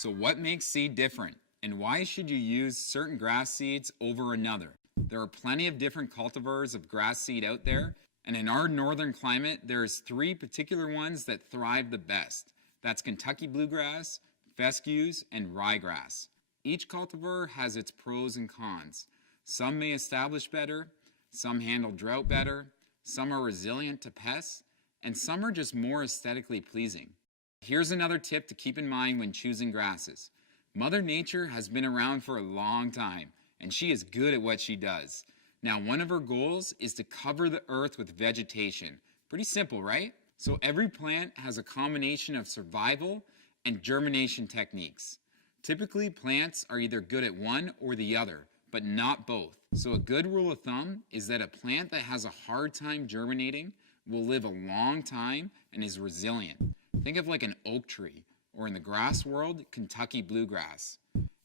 So what makes seed different? And why should you use certain grass seeds over another? There are plenty of different cultivars of grass seed out there, and in our northern climate, there's 3 particular ones that thrive the best. That's Kentucky bluegrass, fescues, and ryegrass. Each cultivar has its pros and cons. Some may establish better, some handle drought better, some are resilient to pests, and some are just more aesthetically pleasing. Here's another tip to keep in mind when choosing grasses. Mother Nature has been around for a long time, and she is good at what she does. Now, one of her goals is to cover the earth with vegetation. Pretty simple, right? So every plant has a combination of survival and germination techniques. Typically, plants are either good at one or the other, but not both. So a good rule of thumb is that a plant that has a hard time germinating will live a long time and is resilient. Think of like an oak tree, or in the grass world, Kentucky bluegrass.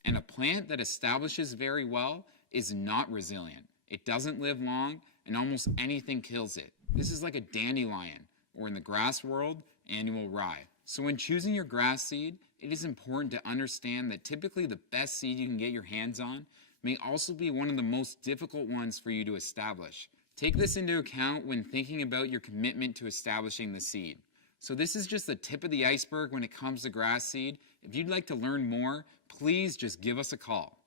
And a plant that establishes very well is not resilient. It doesn't live long, and almost anything kills it. This is like a dandelion, or in the grass world, annual rye. So when choosing your grass seed, it is important to understand that typically the best seed you can get your hands on may also be one of the most difficult ones for you to establish. Take this into account when thinking about your commitment to establishing the seed. So this is just the tip of the iceberg when it comes to grass seed. If you'd like to learn more, please just give us a call.